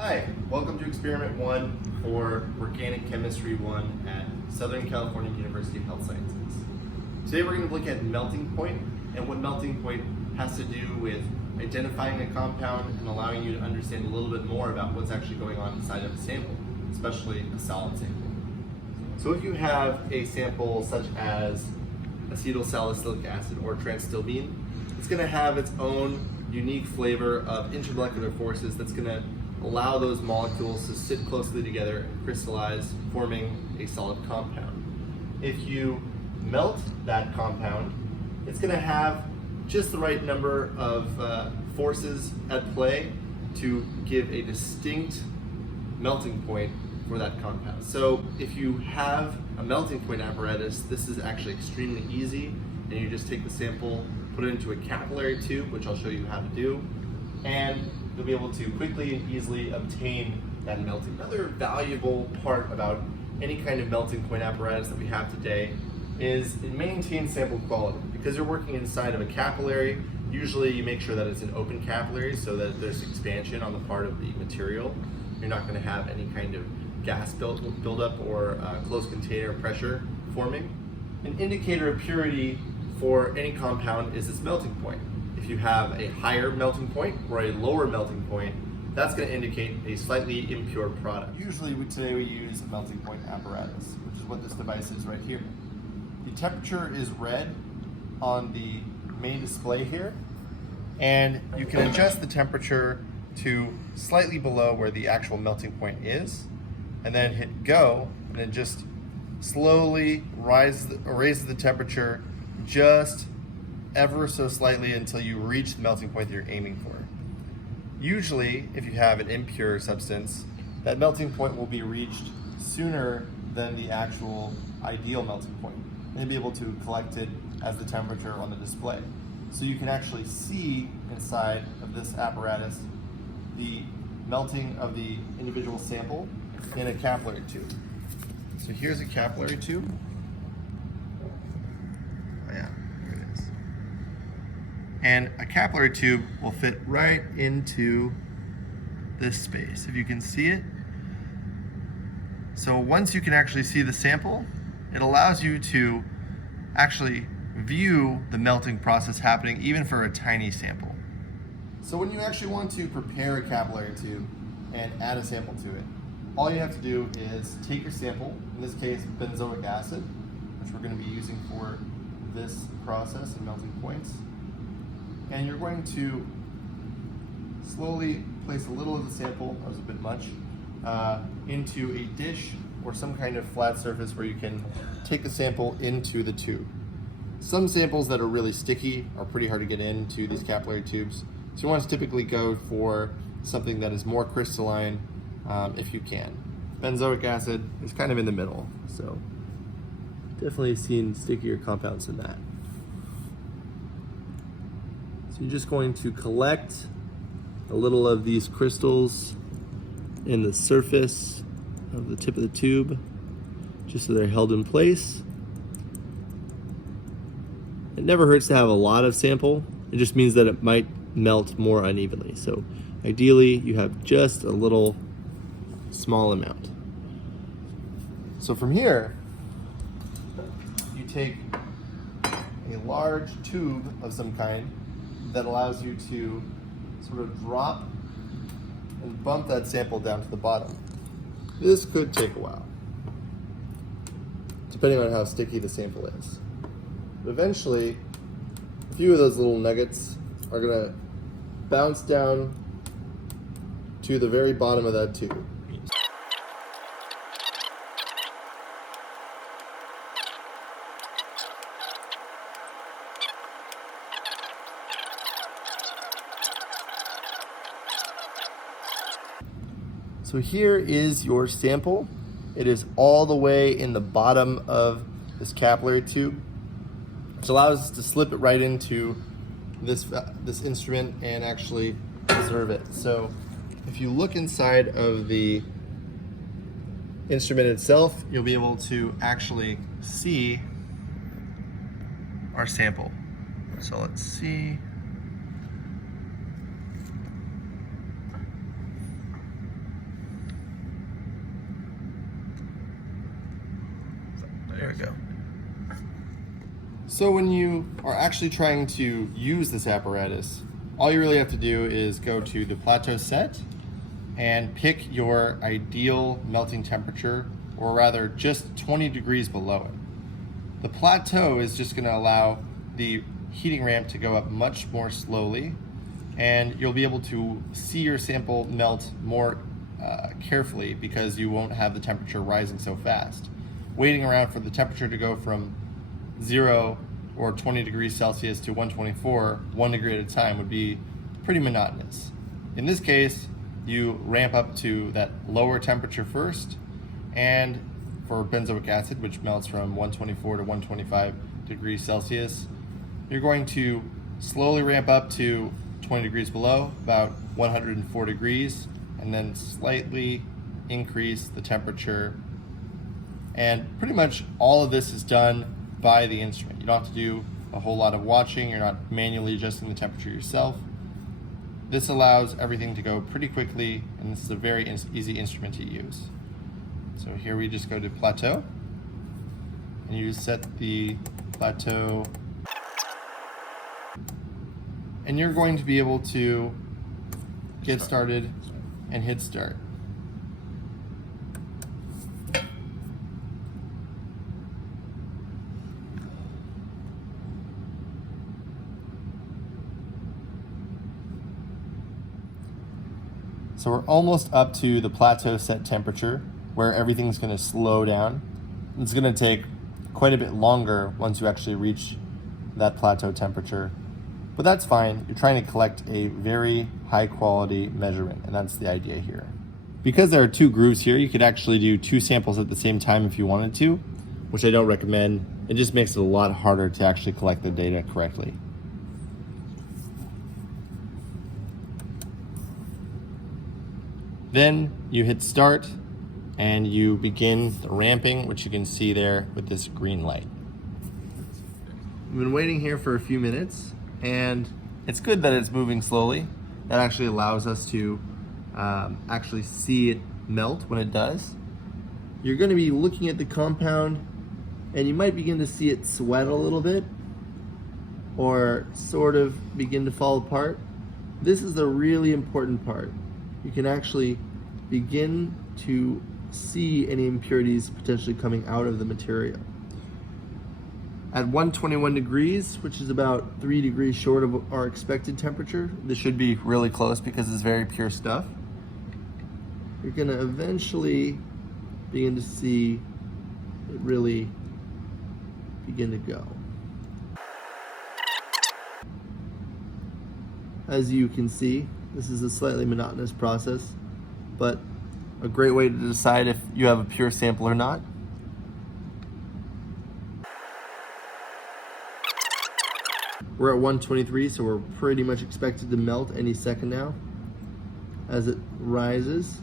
Hi, welcome to Experiment 1 for Organic Chemistry 1 at Southern California University of Health Sciences. Today we're going to look at melting point and what melting point has to do with identifying a compound and allowing you to understand a little bit more about what's actually going on inside of a sample, especially a solid sample. So if you have a sample such as acetylsalicylic acid or transtilbene, it's going to have its own unique flavor of intermolecular forces that's going to allow those molecules to sit closely together and crystallize, forming a solid compound. If you melt that compound, it's going to have just the right number of forces at play to give a distinct melting point for that compound. So if you have a melting point apparatus, this is actually extremely easy, and you just take the sample, put it into a capillary tube, which I'll show you how to do, and you'll be able to quickly and easily obtain that melting. Another valuable part about any kind of melting point apparatus that we have today is it maintains sample quality. Because you're working inside of a capillary, usually you make sure that it's an open capillary so that there's expansion on the part of the material. You're not going to have any kind of gas buildup or close container pressure forming. An indicator of purity for any compound is its melting point. If you have a higher melting point or a lower melting point, that's going to indicate a slightly impure product. Usually today we use a melting point apparatus, which is what this device is right here. The temperature is red on the main display here, and you can adjust the temperature to slightly below where the actual melting point is, and then hit go, and it just slowly raises the temperature just ever so slightly until you reach the melting point that you're aiming for. Usually, if you have an impure substance, that melting point will be reached sooner than the actual ideal melting point. And you'll be able to collect it as the temperature on the display. So you can actually see inside of this apparatus the melting of the individual sample in a capillary tube. So here's a capillary tube. And a capillary tube will fit right into this space, if you can see it. So once you can actually see the sample, it allows you to actually view the melting process happening even for a tiny sample. So when you actually want to prepare a capillary tube and add a sample to it, all you have to do is take your sample, in this case benzoic acid, which we're going to be using for this process of melting points, and you're going to slowly place a little of the sample, that was a bit much, into a dish or some kind of flat surface where you can take the sample into the tube. Some samples that are really sticky are pretty hard to get into these capillary tubes, so you want to typically go for something that is more crystalline if you can. Benzoic acid is kind of in the middle, so definitely seen stickier compounds than that. So you're just going to collect a little of these crystals in the surface of the tip of the tube, just so they're held in place. It never hurts to have a lot of sample. It just means that it might melt more unevenly. So ideally you have just a little small amount. So from here, you take a large tube of some kind that allows you to sort of drop and bump that sample down to the bottom. This could take a while, depending on how sticky the sample is. But eventually, a few of those little nuggets are gonna bounce down to the very bottom of that tube. So here is your sample. It is all the way in the bottom of this capillary tube, which allows us to slip it right into this instrument and actually preserve it. So if you look inside of the instrument itself, you'll be able to actually see our sample. So let's see. There we go. So when you are actually trying to use this apparatus, all you really have to do is go to the plateau set and pick your ideal melting temperature, or rather just 20 degrees below it. The plateau is just going to allow the heating ramp to go up much more slowly, and you'll be able to see your sample melt more carefully because you won't have the temperature rising so fast. Waiting around for the temperature to go from 0 or 20 degrees Celsius to 124, 1 degree at a time, would be pretty monotonous. In this case, you ramp up to that lower temperature first, and for benzoic acid, which melts from 124 to 125 degrees Celsius, you're going to slowly ramp up to 20 degrees below, about 104 degrees, and then slightly increase the temperature. And pretty much all of this is done by the instrument. You don't have to do a whole lot of watching. You're not manually adjusting the temperature yourself. This allows everything to go pretty quickly, and this is a very easy instrument to use. So here we just go to plateau, and you set the plateau, and you're going to be able to get started and hit start. So we're almost up to the plateau set temperature where everything's going to slow down. It's going to take quite a bit longer once you actually reach that plateau temperature, but that's fine. You're trying to collect a very high quality measurement, and that's the idea here. Because there are two grooves here, you could actually do two samples at the same time if you wanted to, which I don't recommend. It just makes it a lot harder to actually collect the data correctly. Then you hit start and you begin the ramping, which you can see there with this green light. We've been waiting here for a few minutes, and it's good that it's moving slowly. That actually allows us to actually see it melt when it does. You're going to be looking at the compound, and you might begin to see it sweat a little bit or sort of begin to fall apart. This is the really important part. You can actually begin to see any impurities potentially coming out of the material. At 121 degrees, which is about 3 degrees short of our expected temperature, this should be really close because it's very pure stuff. You're going to eventually begin to see it really begin to go. As you can see, this is a slightly monotonous process, but a great way to decide if you have a pure sample or not. We're at 123, so we're pretty much expected to melt any second now as it rises.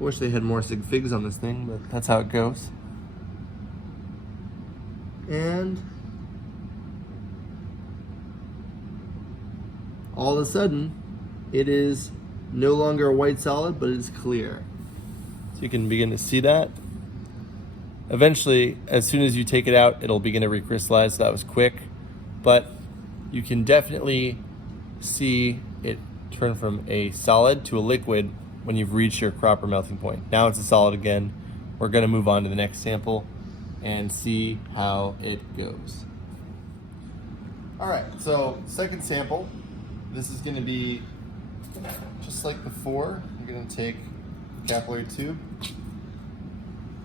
I wish they had more sig figs on this thing, but that's how it goes. And all of a sudden, it is no longer a white solid, but it's clear. So you can begin to see that. Eventually, as soon as you take it out, it'll begin to recrystallize, so that was quick. But you can definitely see it turn from a solid to a liquid when you've reached your proper melting point. Now it's a solid again. We're gonna move on to the next sample and see how it goes. All right, so second sample. This is going to be just like before. You're going to take a capillary tube,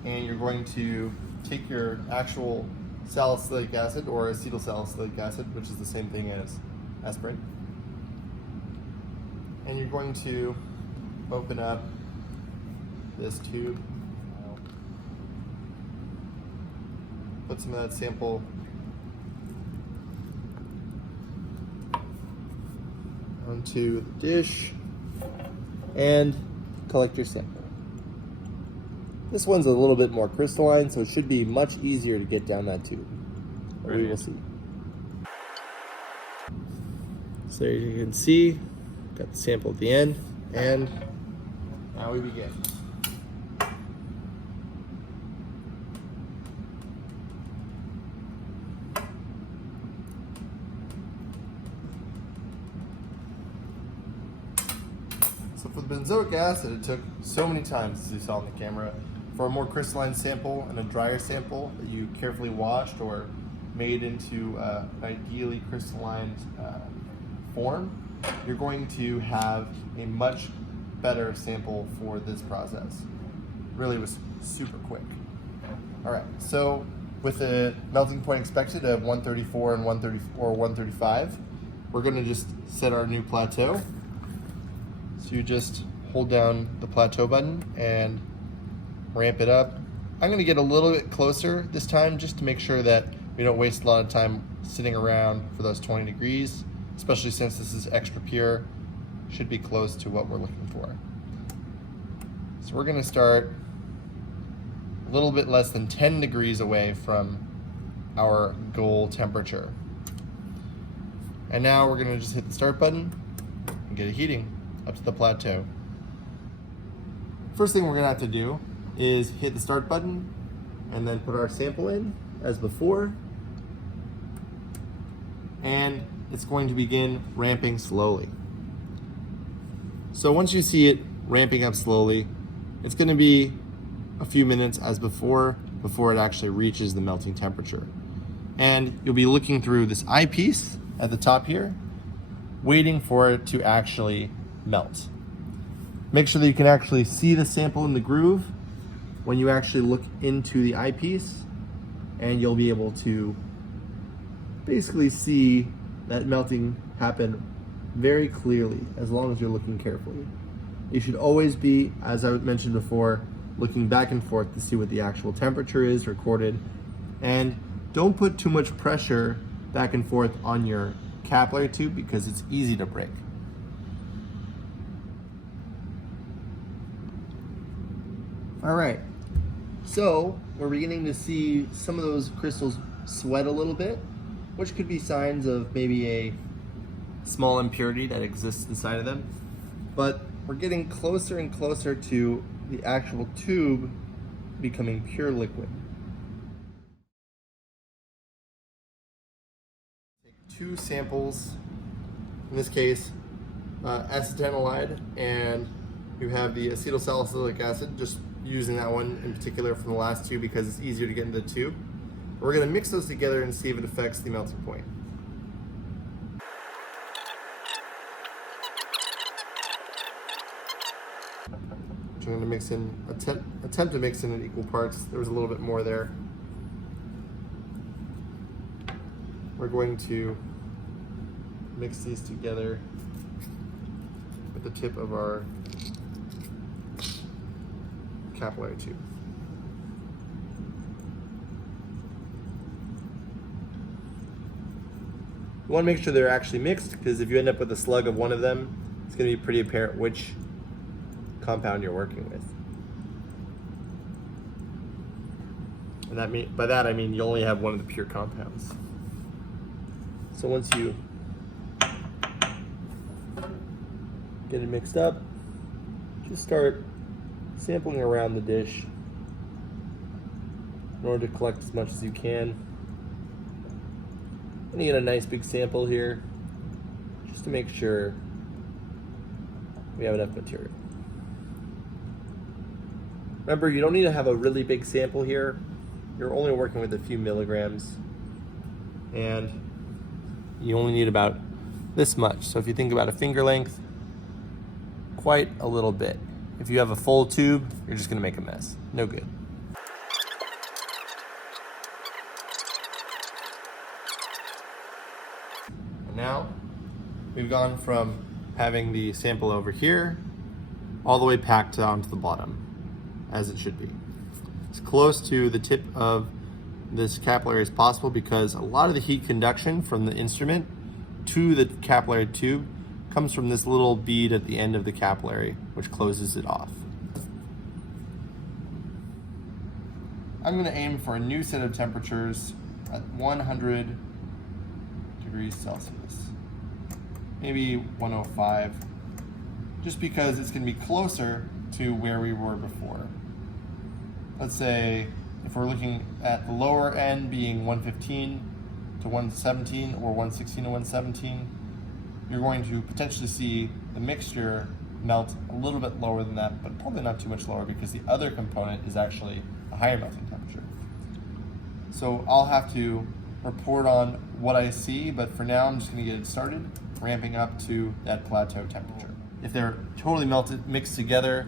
and you're going to take your actual salicylic acid or acetylsalicylic acid, which is the same thing as aspirin, and you're going to open up this tube, put some of that sample onto the dish, and collect your sample. This one's a little bit more crystalline, so it should be much easier to get down that tube. But we will see. So you can see, got the sample at the end, and now we begin. for the benzoic acid, it took so many times, as you saw on the camera, for a more crystalline sample and a drier sample that you carefully washed or made into an ideally crystalline form. You're going to have a much better sample for this process. Really was super quick. All right, so with a melting point expected of 134 and 135, we're gonna just set our new plateau. So you just hold down the plateau button and ramp it up. I'm gonna get a little bit closer this time just to make sure that we don't waste a lot of time sitting around for those 20 degrees, especially since this is extra pure. Should be close to what we're looking for. So we're gonna start a little bit less than 10 degrees away from our goal temperature. And now we're gonna just hit the start button and get it heating up to the plateau. First thing we're gonna have to do is hit the start button and then put our sample in as before. And it's going to begin ramping slowly. So once you see it ramping up slowly, it's gonna be a few minutes as before it actually reaches the melting temperature. And you'll be looking through this eyepiece at the top here, waiting for it to actually melt. Make sure that you can actually see the sample in the groove when you actually look into the eyepiece, and you'll be able to basically see that melting happen very clearly as long as you're looking carefully. You should always be, as I mentioned before, looking back and forth to see what the actual temperature is recorded, and don't put too much pressure back and forth on your capillary tube because it's easy to break. All right, so we're beginning to see some of those crystals sweat a little bit, which could be signs of maybe a small impurity that exists inside of them. But we're getting closer and closer to the actual tube becoming pure liquid. Take 2 samples, in this case, ACETANILIDE, and you have the ACETYLSALICYLIC acid, just using that one in particular from the last 2 because it's easier to get into the tube. We're gonna mix those together and see if it affects the melting point. So I'm gonna mix in, attempt to mix in equal parts. There was a little bit more there. We're going to mix these together with the tip of our capillary tube. You want to make sure they're actually mixed, because if you end up with a slug of one of them, it's going to be pretty apparent which compound you're working with. And by that I mean you only have one of the pure compounds. So once you get it mixed up, just start sampling around the dish in order to collect as much as you can. I'm gonna get a nice big sample here just to make sure we have enough material. Remember, you don't need to have a really big sample here. You're only working with a few milligrams, and you only need about this much. So if you think about a finger length, quite a little bit. If you have a full tube, you're just gonna make a mess. No good. And now, we've gone from having the sample over here all the way packed down to the bottom, as it should be. As close to the tip of this capillary as possible, because a lot of the heat conduction from the instrument to the capillary tube comes from this little bead at the end of the capillary, which closes it off. I'm going to aim for a new set of temperatures at 100 degrees Celsius, maybe 105, just because it's going to be closer to where we were before. Let's say if we're looking at the lower end being 115 to 117 or 116 to 117, you're going to potentially see the mixture melt a little bit lower than that, but probably not too much lower because the other component is actually a higher melting temperature. So I'll have to report on what I see, but for now I'm just going to get it started, ramping up to that plateau temperature. If they're totally mixed together,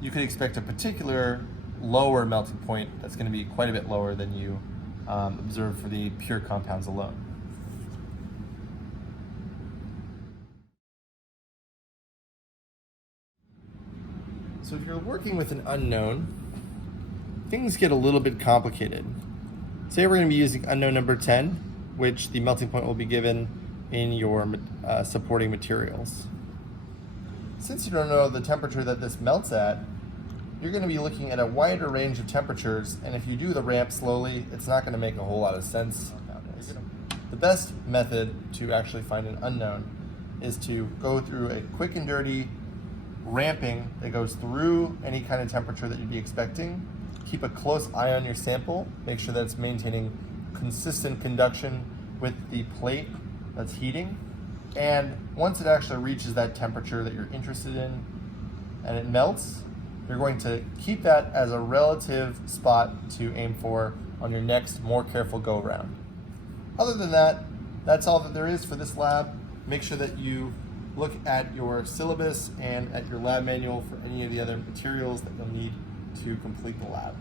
you could expect a particular lower melting point that's going to be quite a bit lower than you observe for the pure compounds alone. So if you're working with an unknown, things get a little bit complicated. Say we're going to be using unknown number 10, which the melting point will be given in your supporting materials. Since you don't know the temperature that this melts at, you're going to be looking at a wider range of temperatures, and if you do the ramp slowly, it's not going to make a whole lot of sense. The best method to actually find an unknown is to go through a quick and dirty ramping that goes through any kind of temperature that you'd be expecting. Keep a close eye on your sample, make sure that it's maintaining consistent conduction with the plate that's heating, and once it actually reaches that temperature that you're interested in and it melts, you're going to keep that as a relative spot to aim for on your next more careful go around. Other than that, that's all that there is for this lab. Make sure that you look at your syllabus and at your lab manual for any of the other materials that you'll need to complete the lab.